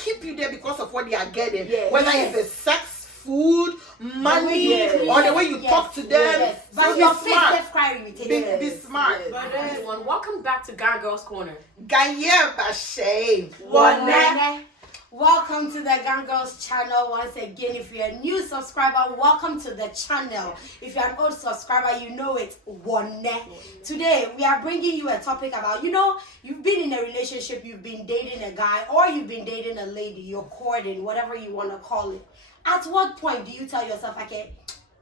keep you there because of what they are getting. Yes. Whether it's sex, food, money, or the way you talk to them. Yes. So But be your smart. Be smart. Yes. But everyone, welcome back to GAGirls Corner. Gaye Bashay. Welcome to the GAGirls channel once again. If you're a new subscriber, welcome to the channel. If you're an old subscriber, you know it. Today, we are bringing you a topic about, you've been in a relationship, you've been dating a guy, or you've been dating a lady, you're courting, whatever you want to call it. At what point do you tell yourself, okay,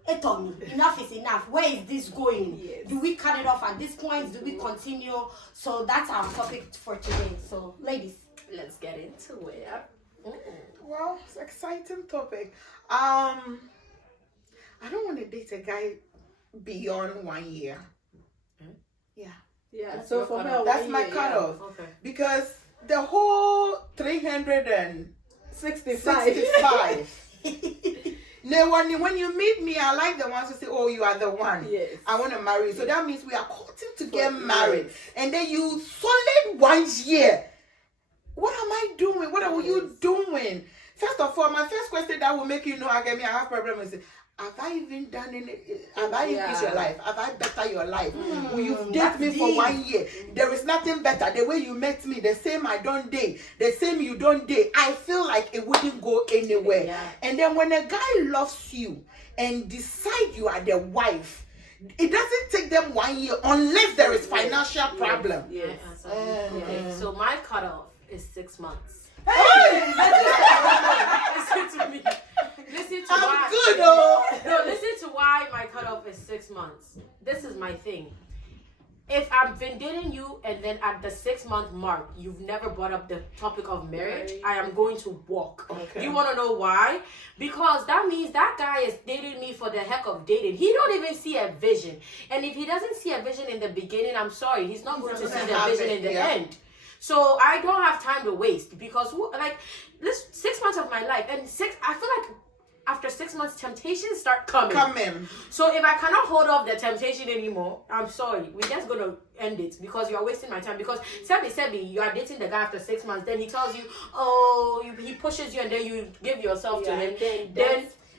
enough is enough? Where is this going? Yes. Do we cut it off at this point? Do we continue? So that's our topic for today. So, ladies, Let's get into it. Well, it's an exciting topic. I don't want to date a guy beyond 1 year. Yeah, That's so your for cutoff. her, That's 1 my year, cutoff. Okay. Because the whole 365. 65. Now, when you meet me, I like the ones who say, "Oh, you are the one. Yes. I want to marry you." So that means we are courting to get Yes. married, and then you solid 1 year. What am I doing? What are you doing? First of all, my first question that will make you know I have problems is, have I even done any? Have I increased your life? Have I better your life? Will you date me for 1 year? There is nothing better. The way you met me, the same I don't date, the same you don't date. I feel like it wouldn't go anywhere. Yeah. And then when a guy loves you and decide you are the wife, it doesn't take them 1 year unless there is financial problem. Yes. Okay, so my cutoff is 6 months. Hey! Listen to me. Listen to I'm why. good, oh. No, listen to why my cutoff is 6 months. This is my thing. If I've been dating you and then at the 6 month mark, you've never brought up the topic of marriage, I am going to walk. Okay. You want to know why? Because that means that guy is dating me for the heck of dating. He don't even see a vision. And if he doesn't see a vision in the beginning, I'm sorry, he's not going to see the vision in the end. So I don't have time to waste because this 6 months of my life and I feel like after 6 months temptations start coming. So if I cannot hold off the temptation anymore, I'm sorry, we're just gonna end it because you are wasting my time. Because Sebi, you are dating the guy after 6 months, then he tells you, he pushes you and then you give yourself to him.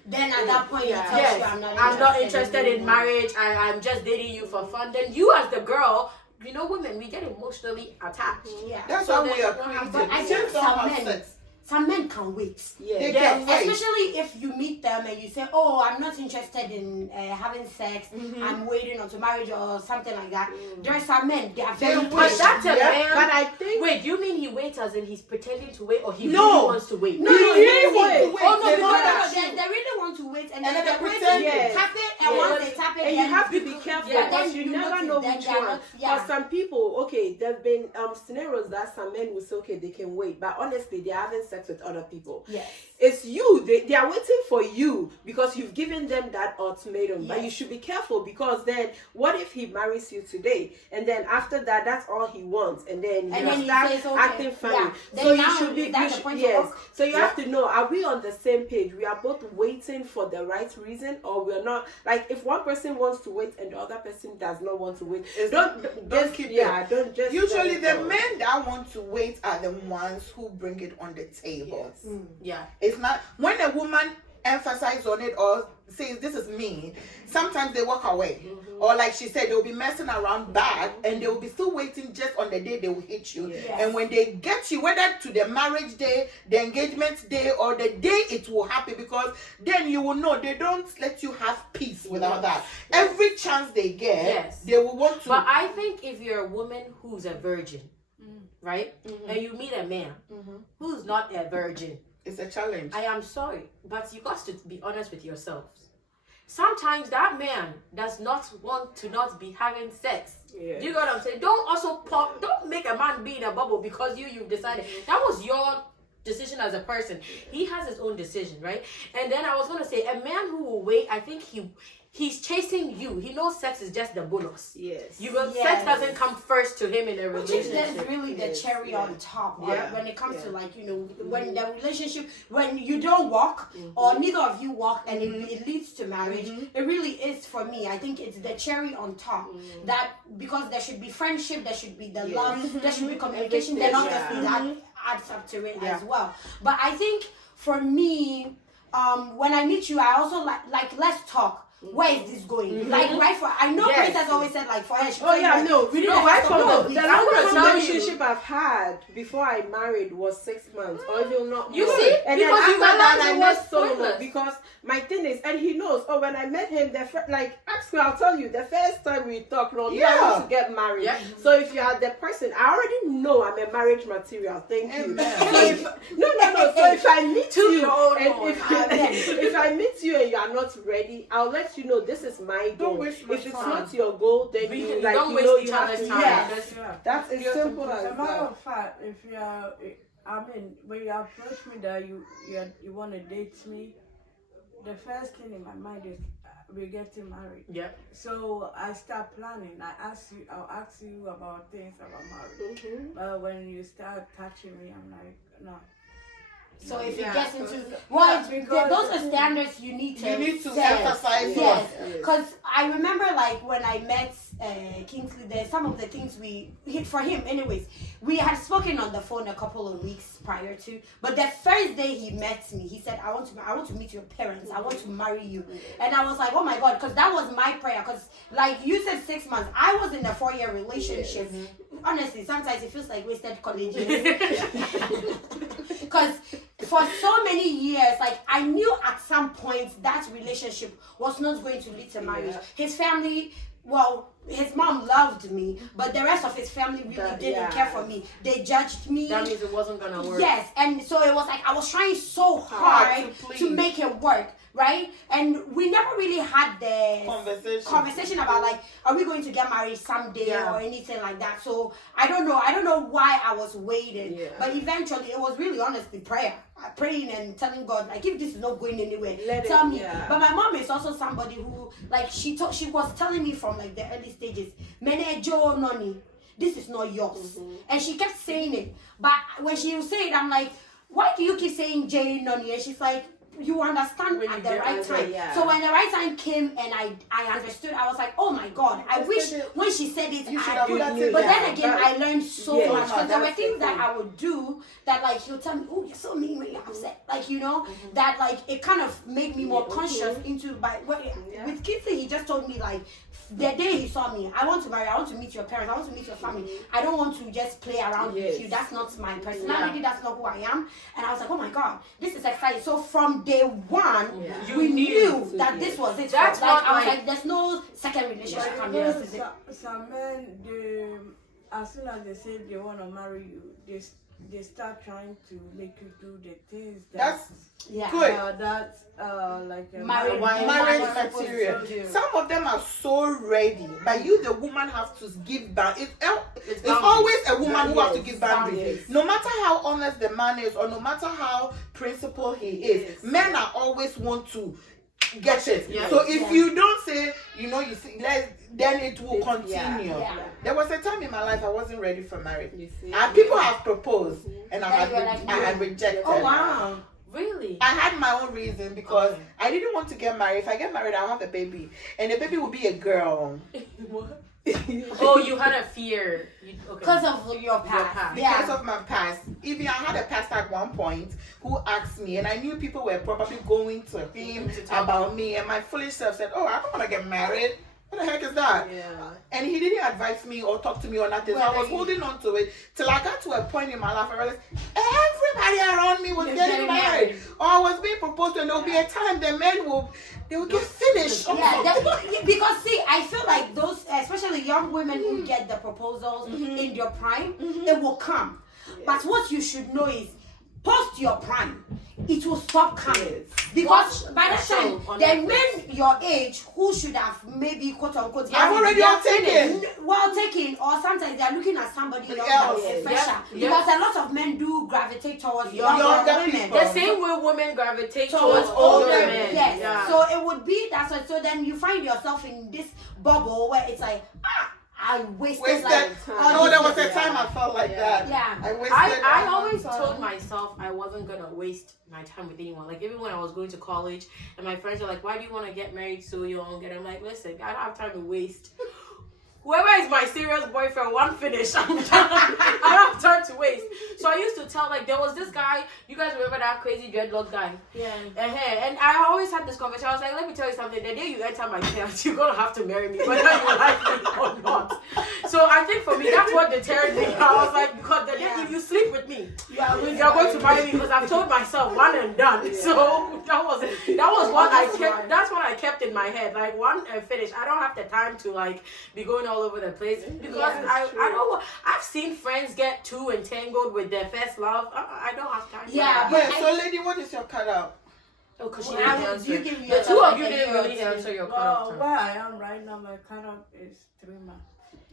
then at that point, he tells you, I'm not interested in marriage. I'm just dating you for fun. Then you as the girl, women, we get emotionally attached. Yeah. That's So how we then are what created. happens? I think some men can wait. They can wait. Especially if you meet them and you say, "Oh, I'm not interested in having sex. I'm waiting until marriage or something like that." There are some men they are very wait. But that's a man. But I think. Wait, you mean he waits as in he's pretending to wait, or he No. really wants to wait? No, He no, really no, wants to no, wait. no, They no, know no, that. they really want to wait and And then then they they wait pretend. to tap it and once they tap it, And then you have to be careful Yeah, because then you you never notice know that which they are one. not- yeah. For some people, okay, there have been scenarios that some men will say, okay, they can wait, but honestly, they're having sex with other people. Yes. It's you. They are waiting for you because you've given them that ultimatum. But Yes. you should be careful because then what if he marries you today and then after that that's all he wants and then then he start says, okay, acting funny. yeah. Then So now you should be is that you the should- point of yes. work? So you have to know, are we on the same page? We are both waiting for the right reason or we're not. Like if one person wants to wait and the other person does not want to wait, don't keep it. Don't just Usually let it the go. men that want to wait are the ones who bring it on the table. Yes. Yeah. It's not when a woman emphasizes on it or says this is me, sometimes they walk away. Or like she said, they'll be messing around bad and they'll be still waiting just on the day they will hit you. Yes. And when they get you, whether to the marriage day, the engagement day, or the day it will happen, because then you will know they don't let you have peace without that. Every chance they get, Yes. they will want to. But I think if you're a woman who's a virgin, right, and you meet a man who's not a virgin, it's a challenge. I am sorry, but you got to be honest with yourselves. Sometimes that man does not want to not be having sex. Yeah. Do you know what I'm saying? Don't make a man be in a bubble because you've decided. That was your decision as a person. He has his own decision, right? And then I was going to say, a man who will wait, I think he's chasing you. He knows sex is just the bonus. Yes. Sex doesn't come first to him in a Which is relationship. really the cherry on top, right? Yeah. When it comes to when the relationship, when you don't walk or neither of you walk and it leads to marriage, it really is for me. I think it's the cherry on top that because there should be friendship, there should be the love, there should be communication. Then obviously that adds up to it as well. But I think for me, when I meet you, I also like let's talk. Where is this going? Like, right? For I know Princess always said, like, for her, she we didn't right from the the longest relationship I've had before I married was 6 months, or even not more. You see? And because then you after that, I was met Solomon, because my thing is, and he knows. Oh, when I met him, like, ask me, I'll tell you. The first time we talked, I want to get married. Yeah. So if you are the person, I already know I'm a marriage material. Thank you. So So if I meet you, if I meet you and you are not ready, I'll let you know this is my goal. If it's not your goal, then you like don't you waste know each you have other's to. time. Yes, that's as simple as As a matter that. of fact, if you are, I mean, when you approach me that you want to date me, the first thing in my mind is we're getting married. Yep. So I start planning. I'll ask you about things about marriage. But when you start touching me, I'm like, no. So if it Yeah, gets so- into because- those are standards you need to set. emphasize. Yes, because I remember like when I met Kingsley, there's some of the things for him anyways, we had spoken on the phone a couple of weeks prior to, but the first day he met me, he said, I want to meet your parents, I want to marry you. And I was like, oh my God, because that was my prayer, because like you said 6 months, I was in a 4-year relationship. Honestly, sometimes it feels like wasted college years. Because for so many years, like I knew at some point that relationship was not going to lead to marriage. His family, well, his mom loved me, but the rest of his family really didn't care for me. They judged me. That means it wasn't gonna work. Yes, and so it was like I was trying so hard to make it work, right? And we never really had the conversation about like, are we going to get married someday or anything like that. So I don't know why I was waiting, but eventually it was really honestly prayer. Praying and telling God, like, if this is not going anywhere, tell me. But my mom is also somebody who, like, she was telling me from like the early stages, Mene Jo Noni, this is not yours. And she kept saying it. But when she would say it, I'm like, why do you keep saying J Noni? And she's like, you understand at the right time. So when the right time came and I understood, I was like, oh my God, I wish when she said it, I knew. But then again, I learned so much. Because there were things that I would do that like he'll tell me, oh, you're so mean when you're upset. Like, you know, that like it kind of made me more conscious into with Kitsy, he just told me like the day he saw me, I want to marry, I want to meet your parents, I want to meet your family. I don't want to just play around with you. That's not my personality, that's not who I am. And I was like, oh my God, this is exciting. So from day one, we knew that this was it. That's like, what I was like, there's no second relationship coming. This is it. Some men, as soon as they say they want to marry you, they start trying to make you do the things That's good. Like a marriage material. Some of them are so ready, but you, the woman, have to give back. It's always a woman who has to give boundaries. No matter how honest the man is, or no matter how principled he is, men are always want to get it. So if you don't say, you see, then it will continue. There was a time in my life I wasn't ready for marriage. And people have proposed, and I had rejected. Oh wow. Really? I had my own reason because I didn't want to get married. If I get married, I'll have a baby, and the baby will be a girl. What? Oh, you had a fear because of your past. Because of my past. Even I had a pastor at one point who asked me, and I knew people were probably going to him about me, and my foolish self said, "Oh, I don't want to get married. What the heck is that?" And he didn't advise me or talk to me or nothing. So I was holding on to it till I got to a point in my life I realized everybody around me was getting married. Or I was being proposed to, and there will be a time the men will get finished. Because see, I feel like those, especially young women who get the proposals in your prime, it will come. But what you should know is, post your prime, it will stop coming. Because by that time, the men your age who should have maybe quote unquote I've already taken. Well taken, or sometimes they are looking at somebody else fresher. Because a lot of men do gravitate towards younger women. The same way women gravitate towards older men. Yes. So it would be that. So then you find yourself in this bubble where it's like, I wasted like no, there was a time I felt like that. I always told myself I wasn't gonna waste my time with anyone. Like even when I was going to college and my friends were like, why do you want to get married so young? And I'm like, listen, I don't have time to waste. whoever is my serious boyfriend, one finish. I don't have time to waste. So I used to tell, like, there was this guy, you guys remember that crazy dreadlock guy? Yeah. And I always had this conversation. I was like, let me tell you something. The day you enter my house, you're going to have to marry me, whether you like me or not. So I think for me, that's what deterred me. I was like, because the day if you sleep with me, you're going to marry me, because I've told myself one and done. Yeah. So that was what I kept. That's what I kept in my head. Like, one and finish. I don't have the time to like be going all over the place, because I know I've seen friends get too entangled with their first love. I don't have time. Yeah, but so lady, what is your cutout? Oh, because she didn't answer. You give me The two of you didn't really answer your cutoff time. Where I am right now, my cutoff is 3 months.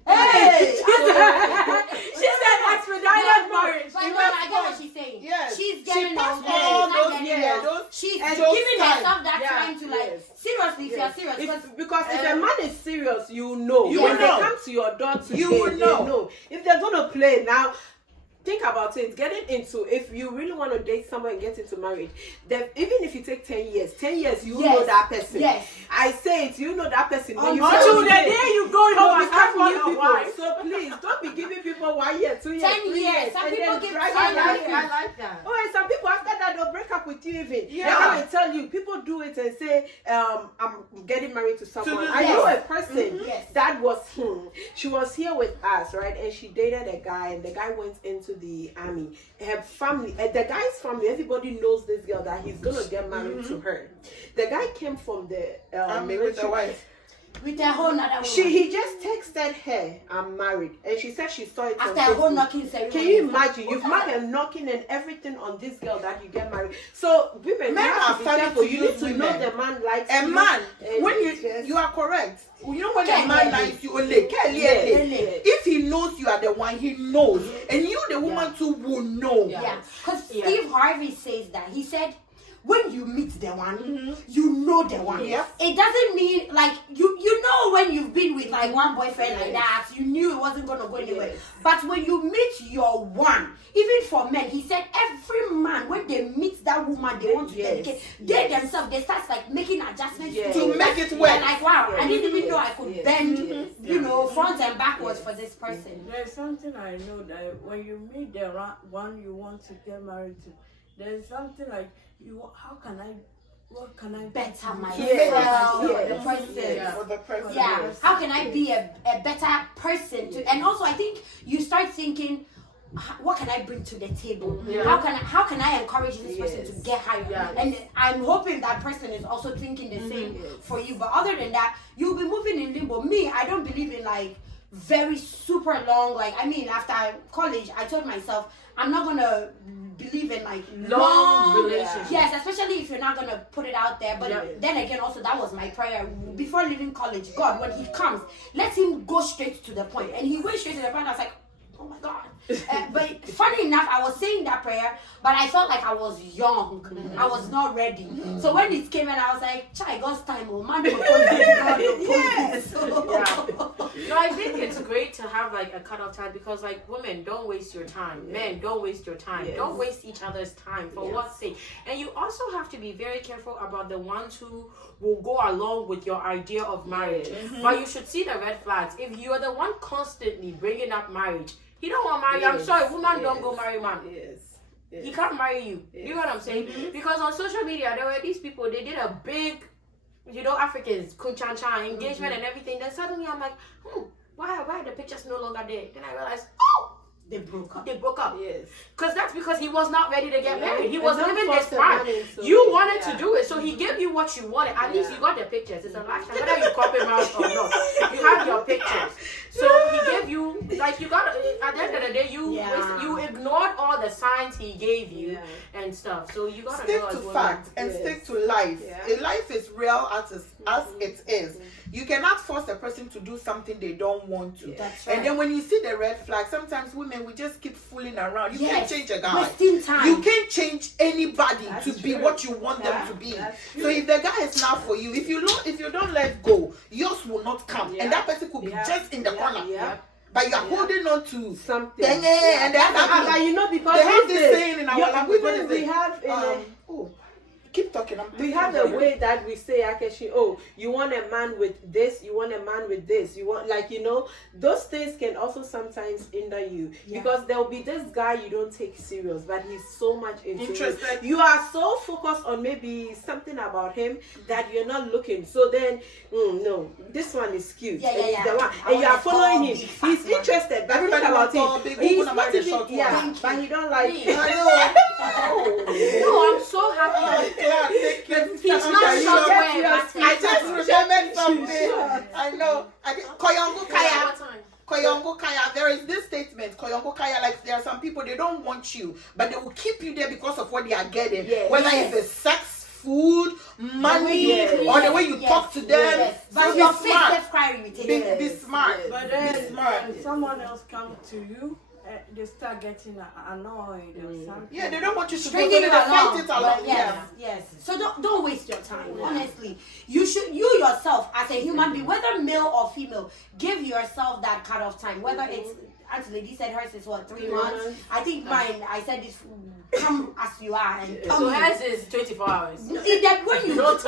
Hey! She said expedited marriage. But no, I get what she's saying. Yes. She's getting passed older. all She's not those getting years. old. She's those giving time. herself that Yeah, time to like, yes. seriously, if you're serious. Because if a man is serious, you know. You when will they know. come to your door today, You will they know. If they're gonna play now, think about it. Getting into, if you really want to date someone and get into marriage, then even if you take 10 years, you Yes. know that person. Yes. I say it, you know that person. When you Until the tell day me, you go home and have have new your people. wife. So please don't be giving people 1 year, 2 years, 10 3 years. Some and people then give drag 10 your life years. in. I like that. Oh, and some people after that they'll break up with you even. Yeah. They come and tell you. People do it and say, I'm getting married to someone. the- I Yes. know a person Yes. that was she was here with us, right? And she dated a guy, and the guy went into the army. Her family, the guy's family, everybody knows this girl that he's gonna get married to her. The guy came from the With the military. wife. With a whole nother woman. He just texted her, I'm married, and she said she saw it on After a whole Facebook. knocking ceremony. Can you imagine? You've marked a knocking and everything on this girl that you get married. So women, Men you have are to be funny careful. to You use need to know women. the man likes A you. man, and when just- you are correct. You know when Kelly. a man likes you, only Kelly. Yes. If he knows you are the one, he knows, and you, the woman, too, will know. Yeah. Because Yeah. Steve Harvey says that. He said, when you meet the one, you know the one. Yep. It doesn't mean like you know when you've been with like one boyfriend like that, you knew it wasn't gonna go anywhere. Yes. But when you meet your one, even for men, he said every man when they meet that woman they want to Yes. dedicate, they themselves they start like making adjustments Yes. To make it work. They're like, wow, I Yes. didn't even know I could Yes. bend, Yes. you know, front and backwards for this person. There's something I know that when you meet the one you want to get married to, there's something like what can I Better myself, Yes. for Yes. the person. Yes. For the person. Yeah, Yes. how can I be a better person to, and also I think you start thinking, what can I bring to the table? Yeah. How can I encourage this person to Yes. get higher? Yeah. And I'm hoping that person is also thinking the same Yes. for you. But other than that, you'll be moving in limbo. Me, I don't believe in like very super long, like I mean after college I told myself I'm not gonna believe in like Long relationships. Yes, especially if you're not gonna put it out there. But Yeah. then again, also that was my prayer before leaving college. God, when he comes, let him go straight to the point. And he went straight to the point. I was like, oh my God. But funny enough, I was saying that prayer, but I felt like I was young. I was not ready. So when it came in, I was like, Chai, God's time, oh man, yes. No, I think it's great to have like a cutoff time, because like women, don't waste your time. Men, don't waste your time. Yes. Don't waste each other's time, for Yes. what's sake. And you also have to be very careful about the ones who will go along with your idea of marriage. But you should see the red flags. If you are the one constantly bringing up marriage, he don't want to marry you. I'm Yes. sorry, woman, don't Yes. go marry man. Yes. He can't marry you. You know what I'm saying? Because on social media, there were these people, they did a big, you know, Africans, kunchancha, engagement and everything. Then suddenly I'm like, why are the pictures no longer there? Then I realized, They broke up. they broke up. Yes. That's because he was not ready to get Yeah. married. He And was don't living force this the prime. man into You it. wanted to Yeah. do it, so he gave you what you wanted. At least Yeah. you got the pictures. It's a lifetime. Whether you crop him out or not, you have your pictures. So he gave you, like, you got, at the end of the day, you ignored all the signs he gave you Yeah. and stuff. So you gotta Stick know to as well. fact and Yes. stick to life. Yeah. A life is real as it is. You cannot force a person to do something they don't want to. That's right. And then when you see the red flag, sometimes women we just keep fooling around. You can't change a guy. Wasting time. You can't change anybody That's to be true. what you want them Yeah, to be. that's So if the guy is not for you, if you don't let go, yours will not come. Yeah. And that person could be Yeah. just in the Yeah. corner. Yeah. But you're Yeah. holding on to Something. and then you know, because they have these this days, saying in our language. What women is we it? have in Oh, Keep talking. We have a way that we say, Akeshi, oh, you want a man with this, you want a man with this, you want, like, you know, those things can also sometimes hinder you. Because there will be this guy you don't take serious, but he's so much interested. You are so focused on maybe something about him that you're not looking. So then, no, this one is cute. The one, and you are following him. He's interested, but think about him. He's not even, but he don't like you. No, I'm so happy. He's not somewhere. I just remembered something. I know. Koyongo Kaya. Koyongo Kaya. There is this statement. Koyongo Kaya, like there are some people, they don't want you, but they will keep you there because of what they are getting. Whether it's sex, food, money, or the way you talk to them. But So your be face smart. gets crying with it. Be smart. But then when someone else comes to you, they start getting annoyed or something. Yeah, they don't want you to Stringing go, so you they fight along. it along. Yes. So don't waste your time. Honestly, you yourself as a human being, whether male or female, give yourself that cutoff time. Whether it's Auntie Lady said hers is what 3 months. I think mine. I said this. Come as you are and tell so me. hers is 24 hours. That when you Don't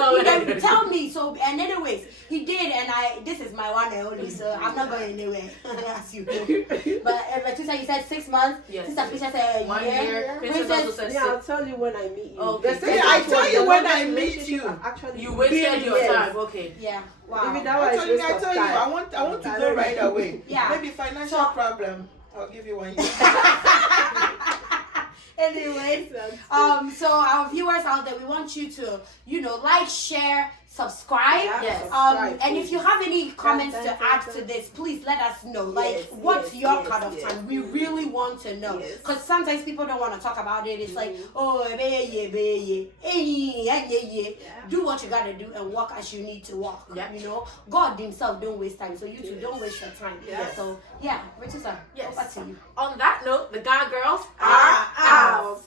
tell me. So and anyways, he did, and this is my one and only. So I'm not going anywhere as you know. But Tusa, you said 6 months. Yes. Sister Fisher said 1 year. year. Princess also said Yeah, I'll tell you when I meet you. Okay. Yeah, I tell you when I meet you. Actually, you wasted your time. Okay. Yeah. Wow. Even that was Actually, I waste tell of you, time. I want to go right away. Yeah. Maybe financial problem. I'll give you 1 year. Anyways, so our viewers out there, we want you to, like, share, subscribe. Yes. And if you have any comments to add to this, please let us know. Like, what's your cutoff time? We really want to know. Because sometimes people don't want to talk about it. It's like, oh, do what you gotta do and walk as you need to walk. God himself don't waste time. So you two don't waste your time. So yeah, Richardson, over to you. On that note, the guy